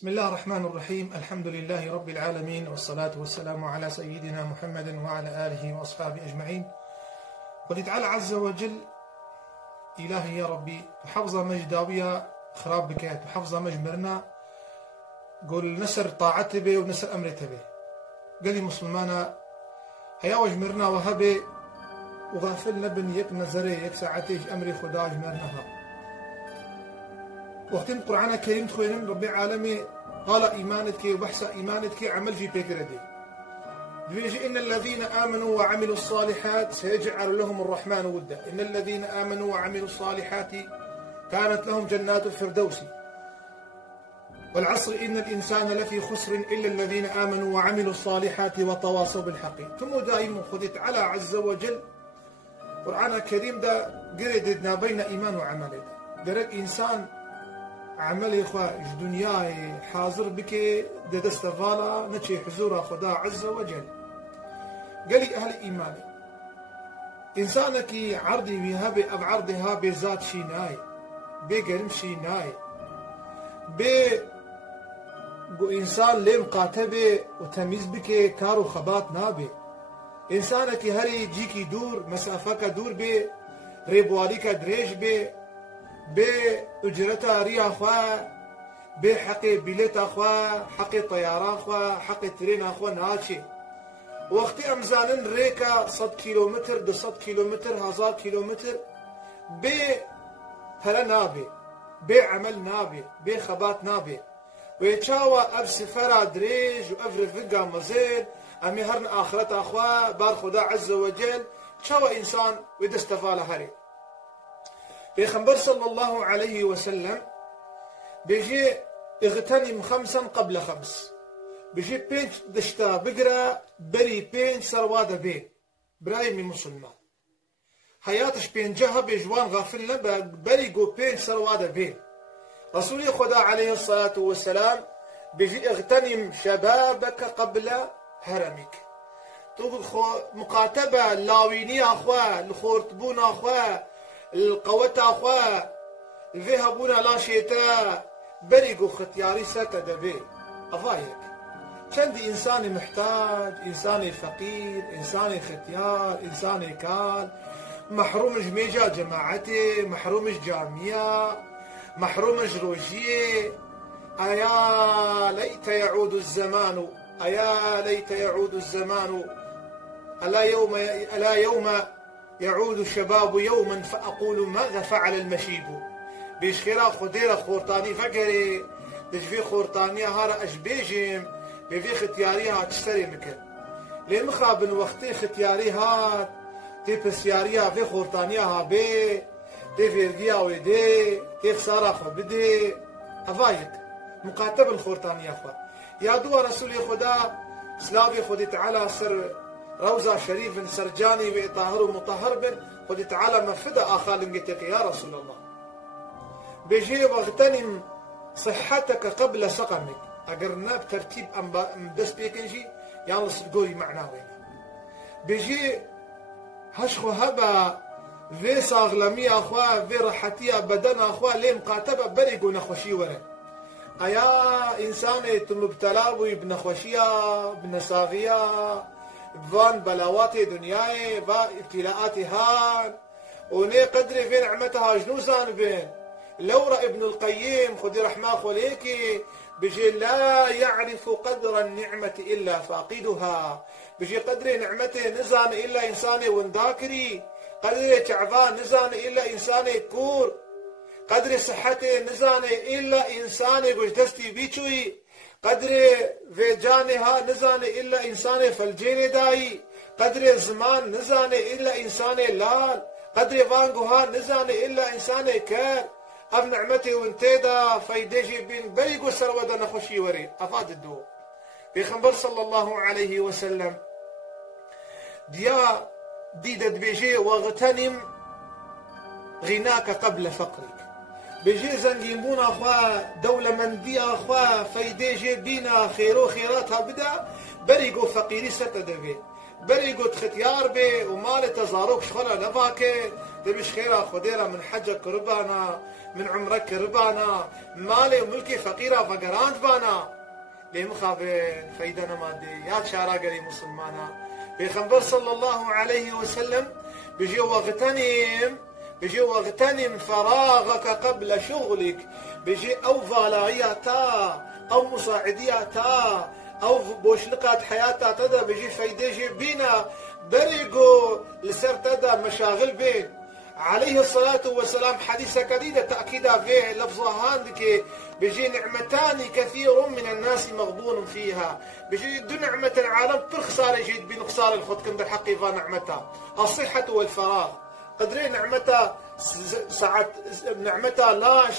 بسم الله الرحمن الرحيم. الحمد لله رب العالمين، والصلاة والسلام على سيدنا محمد وعلى آله وأصحابه أجمعين. قل تعالى عز وجل: إلهي يا ربي حفظة مجداوية خراب بكات وحفظة مجمرنا، قول نسر طاعته به ونسر أمرته به. قال لي مسلمانا هيا وجمرنا وهبه وغافلنا بن يك نزري يك ساعتيج أمري خدا جمرناها. وقتين القرآن الكريم تخوينم ربي عالمي قال إيمانتك وبحث إيمانتك عمل في بكردي. بيجي إن الذين آمنوا وعملوا الصالحات سيجعل لهم الرحمن ودا. إن الذين آمنوا وعملوا الصالحات كانت لهم جنات الفردوس. والعصر إن الإنسان لفي خسر إلا الذين آمنوا وعملوا الصالحات وتواصوا بالحق. ثم دائما خذت على عز وجل القرآن الكريم ده قردنا بين إيمان وعمل. قرد إنسان عملي خواج دنياي حاضر بك دست فالا نتشي حضور خدا عز وجل. قالي أهل إيماني إنسانك عرضي بها بعرضها بذات شيناي بقلم شيناي إنسان لم قاتبه وتميز بك كارو خبات نابي. إنسانك هري جيكي دور مسافك دور بي ريبواليك دريج بأجرتها ريا أخوة بحقي بليت أخوة حقي طيارة أخوة حقي ترين أخوة ناشي. وقت أمزانن ريكا 100 كيلومتر 200 كيلومتر 1000 كيلومتر هلا نابي بعمل نابي بخبات نابي ويتشاوى أب سفرة دريج وأف رفقة مزيد أمي هرن آخرت أخوة بار خدا عز وجل تشاوى إنسان ويدستفال هري. بيخبر صلى الله عليه وسلم بيجي اغتنم 5 قبل 5. بيجي بينج دشتا بقرا بري بينج سرواده بي براي من مسلمان حياتش بينجها بيجوان غافلنا بري جو بينج سرواده بي. رسولي خدا عليه الصلاة والسلام بيجي اغتنم شبابك قبل هرمك. مقاتبة لاويني أخوة الخورتبون أخوة القوة أخوة الذهبون لا شيتا بريقو ختياري ستة بي أفايك. كان إنساني محتاج، إنساني فقير، إنساني ختيار، إنساني كال محرومش ميجا جماعتي محرومش جامية محرومش روجية. أيا ليت يعود الزمان أيا ليت يعود الزمان ألا يوم يعود الشباب يوما فأقول ماذا فعل المشيب. بيش خيرا خديرا خورتاني فكري تجفي خورتانيا هارا أشبيجم بيفي ختياريها تشتري مكان لين مخرب وقتي ختياريها تيبسياريها في خورتانيها بي تيفيرجيا ويدي تيخسارا خبدي أفايك مقاتب الخورتانيا خوا يا دوا رسولي خدا سلافي خدي تعالى سر روزة شريف سرجاني بإطاهر ومطهر بن خدي تعالى مفدى آخالنجتك يا رسول الله. بيجي واغتنم صحتك قبل سقمك. أقرنا بترتيب مدس بيكنجي يعني صدقوري معنا وين. بيجي هشخو هبا في صاغلمي أخوة في راحتية بدن أخوة ليه مقاتبة بريقو نخوشي ورن. أيا إنسان تمبتلاوي بنخوشية بنساغية فان بلاوات دنياي فا ابتلاءات هان وني قدري في نعمتها جنوسان بين. لورا ابن القيم خذي رحمه خليكي بيجي لا يعرف قدر النعمة إلا فاقدها. بيجي قدري نعمته نزان إلا إنساني ونداكري قدري تعفان نزان إلا إنساني كور قدري صحتي نزان إلا إنساني وجدستي بيشوي قدري في جانها نزاني إلا إنساني فالجيني داي قدري زمان نزاني إلا إنساني لال قدري فانقوها نزاني إلا إنساني كار أب نعمتي وانتيدا فايديجي بين بريقو سرودا نخشي وريد أفاد الدو. بيخنبر صلى الله عليه وسلم ديا ديدت بيجي واغتنم غناك قبل فقرك. بيجي زنجيمون أخوة دولة مندية أخوة فايديجي بينا خيرو خيراتها بدا بريقو فقيري ستدبي بري قد ختيار بي ومال تزاروك شخلا نفاكي دبش خيرا خديرا من حجك ربانا من عمرك ربانا مالي وملكي فقيرة فقرانت بانا لي مخابين فايدنا مادي يا شارع قري مسلمانا بيخنبر صلى الله عليه وسلم بيجي واغتنم فراغك قبل شغلك بيجي او فالاياتا او مساعدياتا او بوشلقات حياتها تدا بيجي فايديجي بينا بريقو لسر تدا مشاغل بين عليه الصلاة والسلام حديثة كديدة تأكيدا فيه لفظها هاندك بيجي نعمتان كثير من الناس مغبون فيها بيجي دو نعمة العالم برخصار يجيد بنقصار الخط كندر حقيقة نعمتها الصحة والفراغ قدري نعمتها ساعات نعمتها لاش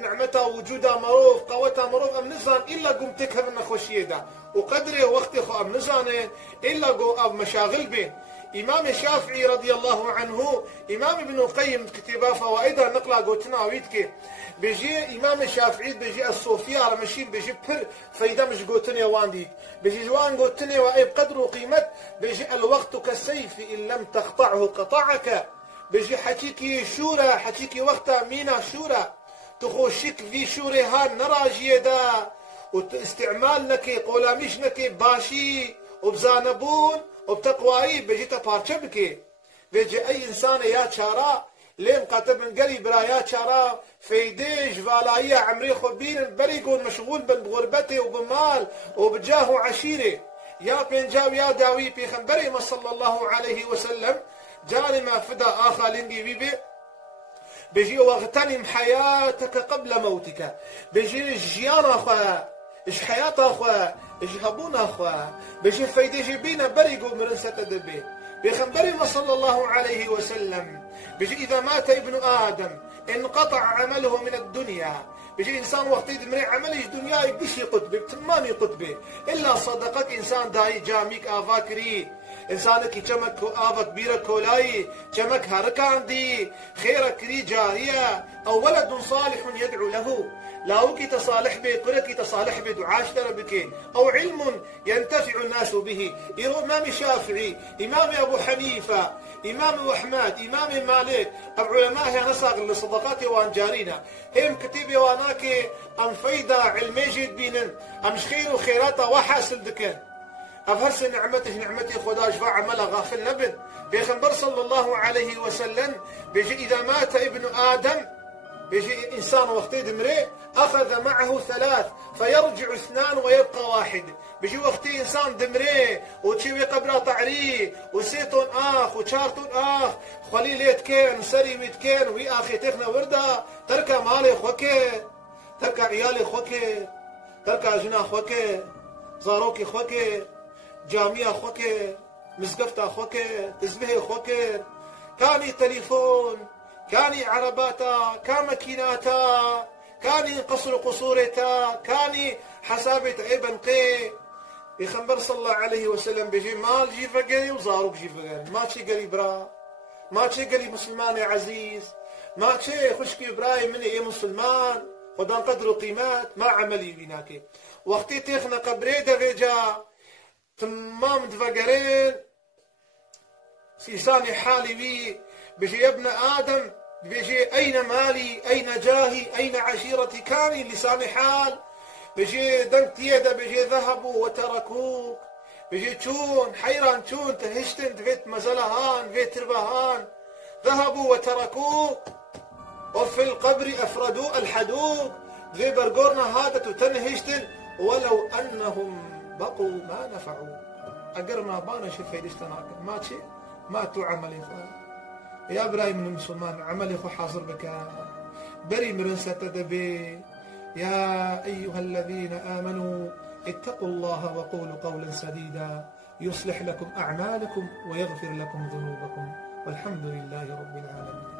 نعمتها وجودها مروف قوتها مروف ام نزان الا قم تكهر من خوشيدا وقدري وقت خو ام نزانه الا قو ام مشاغل بين امام الشافعي رضي الله عنه امام ابن القيم كتابه فوائدها نقلا قوتنا ويتك بيجي امام الشافعي بيجي الصوفيا على ماشين بيجي بر فايده مش قوتني وانديك بيجي جوان قوتني واي بقدر وقيمه بيجي الوقت كالسيف ان لم تقطعه قطعك بيجي حكيكي شورى حكيكي وقتها مينا شورى تخوشك في شوري هان نراجي دا واستعمال نكي قولاميش نكي باشي وبزانبون وبتقواي بيجي تبارچه بكي بيجي اي انسان يا شارع لين قاتب من قري برا يا شارع فيديج فالايا عمري خبين بريقون مشغول بغربته وبمال وبجاه وعشيره يا بنجاو يا داوي بيخنبري ما صلى الله عليه وسلم جاني ما فدا آخا لنجي بيبي بيجي واغتنم حياتك قبل موتك بيجي جيان أخوة إيش حياة أخوة إيش هبون أخوة بيجي فايدي بينا بريقو مرنسة دبي بيخنبري ما صلى الله عليه وسلم بيجي إذا مات ابن آدم انقطع عمله من الدنيا بيجي إنسان وقت يدمري عمله دنيا يبشي قطبي بتماني قطبي إلا صدقك إنسان داي جاميك آفاكري إنسانك جمك آفا كبيرة كولاي جمك هركان دي خيرك ري جارية أو ولد صالح يدعو له لاوكي تصالح به قركي تصالح به دعاش بك أو علم ينتفع الناس به إمام الشافعي إمام أبو حنيفة إمام أحمد إمام مالك العلماء نصاغ لصدقات وانجارينا هم كتيبي واناكي أم فايدة علمي جيد بينن أم خير وخيراتا وحاسل دكان أفرس نعمتي خداش فعمل غافل نبن بيخنبر صلى الله عليه وسلم بيجي إذا مات ابن آدم بيجي إنسان وقت يدمري أخذ معه 3 فيرجع 2 ويبقى 1 بيجي وقت إنسان دمري وتشوي قبره طعري وسيتون آخ وشارتون آخ خليل يتكين سري ويتكين وي آخي تخنا وردا تركا مالي خوكي تركا عيالي خوكي تركا جنا خوكي زاروكي خوكي جامعة خوكي مزقفتا خوكي تزبهي خوكي كاني تليفون كاني عرباتا كان ماكيناتا كاني قصر قصورتا كاني حسابة ابن قي بيخنبر صلى الله عليه وسلم بيجي مال جي فقري وزاروك جي فقري ما تشي قري برا ما تشي قري مسلمان يا عزيز ما تشي خشكي براي مني يا مسلمان ودان قدر قيمات ما عملي بيناكي وقتي تيخنا قبريدا فيجا تمام تفقرين سيساني حالي بي بيجي يا ابن آدم بيجي أين مالي أين جاهي أين عشيرتي كاني لساني حال بيجي دنك يدا بيجي ذهبوا وتركوك بيجي تشون حيران تشون تهشتن تفيت مزلهان فيت تربهان ذهبوا وتركوك وفي القبر أفردوا الحدوك ذي برقورنا هذا تنهشتن ولو أنهم بقوا ما نفعوا أقر ما بانا شفي ديشتناك ما تشي ما تو عملي خوا يا إبراهيم من المسلمان عملي خو حاضر بك بري مرنسة تدبي يا أيها الذين آمنوا اتقوا الله وقولوا قولا سديدا يصلح لكم أعمالكم ويغفر لكم ذنوبكم والحمد لله رب العالمين.